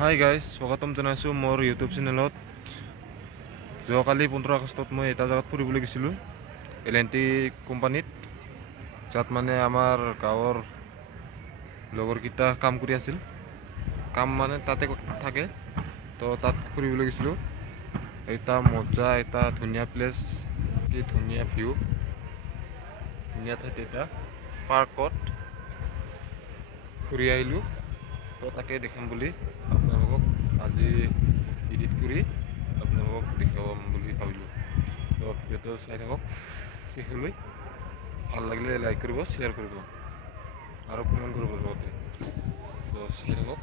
Hi guys, স্বাগতম জনাইছোঁ মোৰ ইউটিউব চেনেলত। যোৱাকালি 15 আগষ্টত মই এটা জেগাত ফুৰিবলৈ গৈছিলোঁ, L&T কোম্পানীত, যাত মানে আমাৰ গাঁৱৰ লগৰকেইটা কাম কৰি আছিল। কাম মানে তাতে থাকে, তো তাত ফুৰিবলৈ গৈছিলোঁ। এটা মজা, এটা ধুনীয়া প্লেচ, কি ধুনীয়া ভিউ, ধুনীয়া ঠাইত এটা পাৰ্কত ফুৰি আহিলোঁ। তো তাকে দেখাম বুলি আপোনালোকক আজি এডিট কৰি আপোনালোকক দেখাম বুলি ভাবিলোঁ। তো ভিডিঅ'টো চাই থাকক শেষলৈ। ভাল লাগিলে লাইক কৰিব, শ্বেয়াৰ কৰিব আৰু কমেণ্ট কৰিব লগতে। তো চাই থাকক।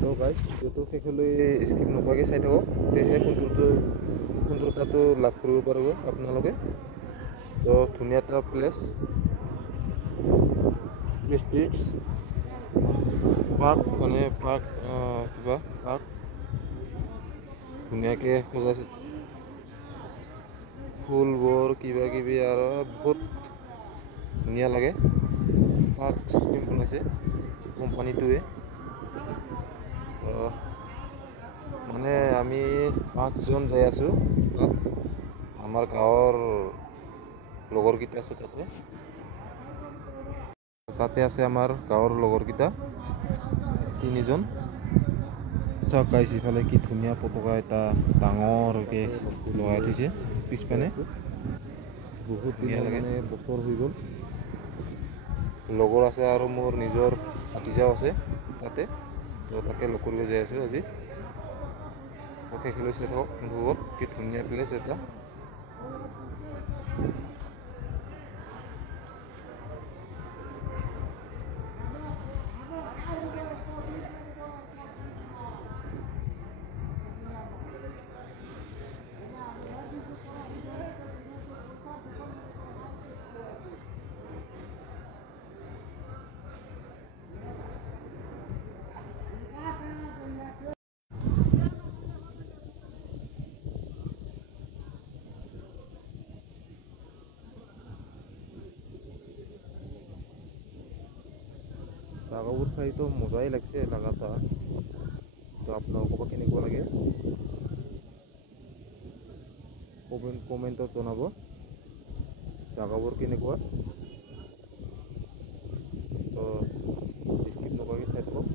তো গাইজ, ভিডিঅ'টো শেষলৈ স্কিপ নোহোৱাকৈ চাই থাকক, তেতিয়াহে সুন্দৰতাটো লাভ কৰিব পাৰিব আপোনালোকে। তো ধুনীয়া এটা প্লেচ, প্ৰেষ্টিজ পাৰ্ক, মানে কিবা পাৰ্ক ধুনীয়াকৈ সজাইছে, ফুলবোৰ কিবা কিবি আৰু বহুত ধুনীয়া লাগে। পাৰ্ক চিষ্টেম বনাইছে কোম্পানীটোৱে। মানে আমি 5 জন যাই আছোঁ তাত। আমাৰ গাঁৱৰ লগৰকেইটা আছে তাতে আছে আমাৰ গাঁৱৰ লগৰকেইটা 3 জন। চাওক গাইজ, ইফালে কি ধুনীয়া পতাকা এটা ডাঙৰকৈ লগাই থৈছে পিছপিনে, বহুত ধুনীয়া লাগে। বছৰ হৈ গ'ল, লগৰ আছে আৰু মোৰ নিজৰ ভাতিজাও আছে তাতে। তো তাকে লগ কৰিব যাই আছোঁ আজি। শেষলৈ চাই থাকক, কি ধুনীয়া প্লেচ এটা। জাগাবোৰ চাইতো মজাই লাগছে লাগাটা। তো আপোনালোকৰ কেনেকুৱা লাগে কমেণ্টত জনাব, জাগাবোৰ কেনেকুৱা। তো স্কিপ নকৰাকৈ চাই থাকক।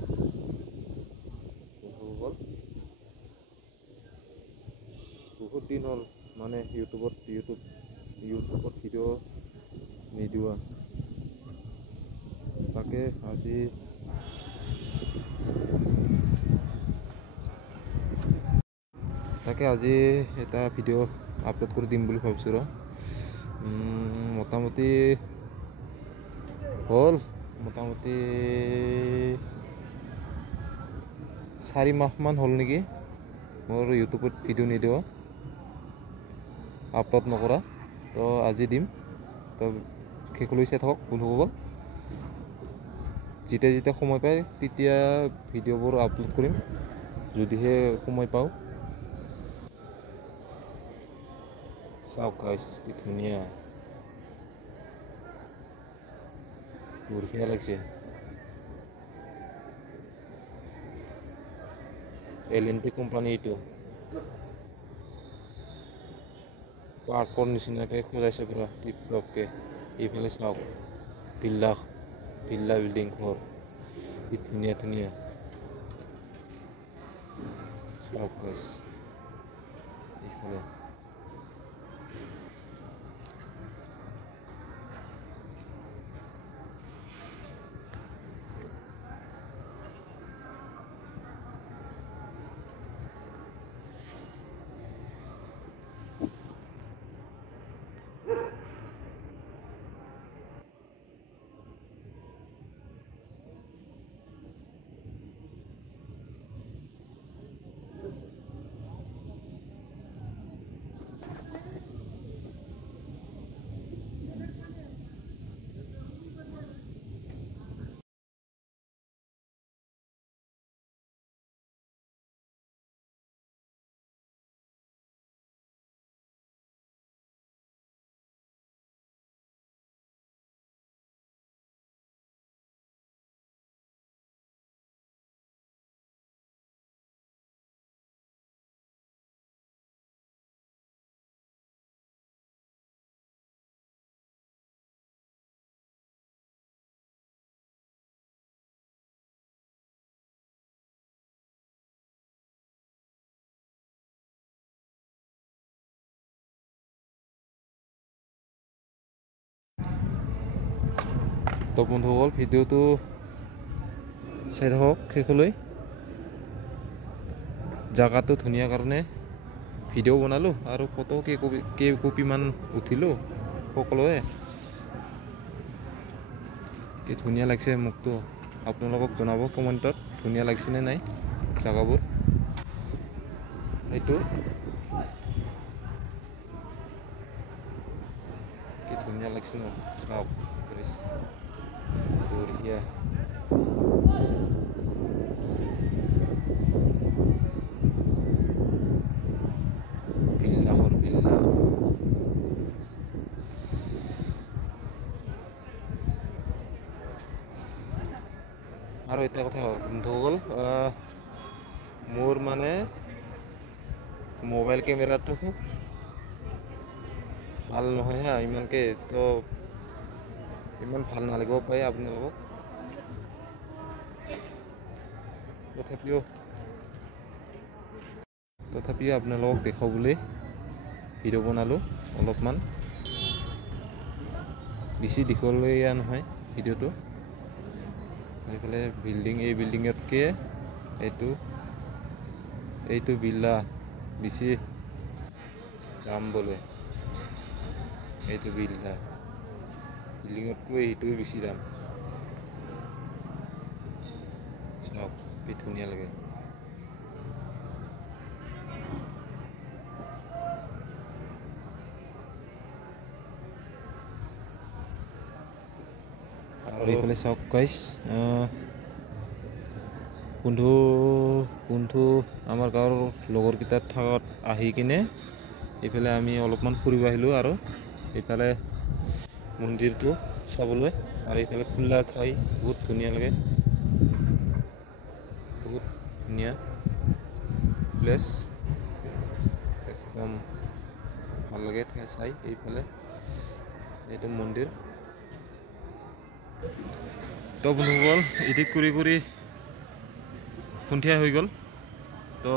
বহুত দিন হ'ল মানে ইউটিউবত ভিডিঅ' নিদিওৱা, তাকে আজি এটা ভিডিঅ' আপলোড কৰি দিম বুলি ভাবিছোঁ। মোটামুটি হ'ল 4 মাহমান হ'ল নেকি মোৰ ইউটিউবত ভিডিঅ' নিদিওঁ, আপলোড নকৰা। তো আজি দিম। তো শেষলৈ চাই থাকক বন্ধুসকল। যেতিয়া সময় পায় তেতিয়া ভিডিঅ'বোৰ আপলোড কৰিম, যদিহে সময় পাওঁ। চাওক গাইজ, কি ধুনীয়া, বঢ়িয়া লাগছে। L&T কোম্পানী এইটো পাৰ্কৰ নিচিনাকৈ সজাইছে পুৰা টিপটপকৈ। এইফালে চাওক, ভিল্লা বিল্ডিং ঘৰ, কি ধুনীয়া ধুনীয়া। চাওক গাইজ, এইফালে তো বন্ধুসকল ভিডিঅ'টো চাই থাকক শেষলৈ। জাগাটো ধুনীয়া কাৰণে ভিডিঅ' বনালোঁ আৰু ফটো কেইকপিমান উঠিলোঁ সকলোৱে। কি ধুনীয়া লাগিছে মোকতো আপোনালোকক জনাব কমেণ্টত ধুনীয়া লাগিছেনে নাই জাগাবোৰ। এইটো কি ধুনীয়া লাগিছে ন চাওক বঢ়িয়া। বিল্লাহৰ বিল্লা। আৰু এটা কথা বন্ধুসকল, মোৰ মানে মোবাইল কেমেৰাটো ভাল নহয় হা ইমানকৈ, তো ইমান ভাল নালাগিব পাৰে আপোনালোকক, তথাপিও আপোনালোকক দেখাবলৈ ভিডিঅ' বনালোঁ অলপমান। বেছি দীঘলীয়া নহয় ভিডিঅ'টো। এইফালে বিল্ডিং, এই বিল্ডিঙতকৈ এইটো বিল্লা বেছি দাম বোলে। এইটো বিল্লা বিল্ডিঙতকৈ এইটোৱে বেছি দাম। চাওক কি ধুনীয়া লাগে। আৰু এইফালে চাওক গাইছ, বন্ধু আমাৰ গাঁৱৰ লগৰকেইটাত থাকাত আহি কিনে এইফালে আমি অলপমান ফুৰিব আহিলোঁ। আৰু এইফালে মন্দিৰটো চাবলৈ, আৰু এইফালে খোলা ঠাই বহুত ধুনীয়া লাগে, বহুত ধুনীয়া প্লেচ, একদম ভাল লাগে চাই। এইফালে এইটো মন্দিৰ। তো বন্ধুসকল এডিট কৰি সন্ধিয়া হৈ গ'ল। তো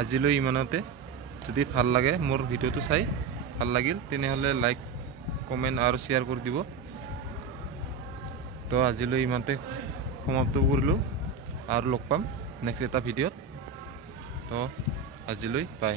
আজিলৈ ইমানতে। যদি ভাল লাগে মোৰ ভিডিঅ'টো চাই ভাল লাগিল তেনেহ'লে লাইক কমেণ্ট আৰু শ্বেয়াৰ কৰি দিব। তো আজিলৈ ইমানতে সমাপ্ত কৰিলোঁ, আৰু লগ পাম নেক্সট এটা ভিডিঅ'ত। তো আজিলৈ বাই।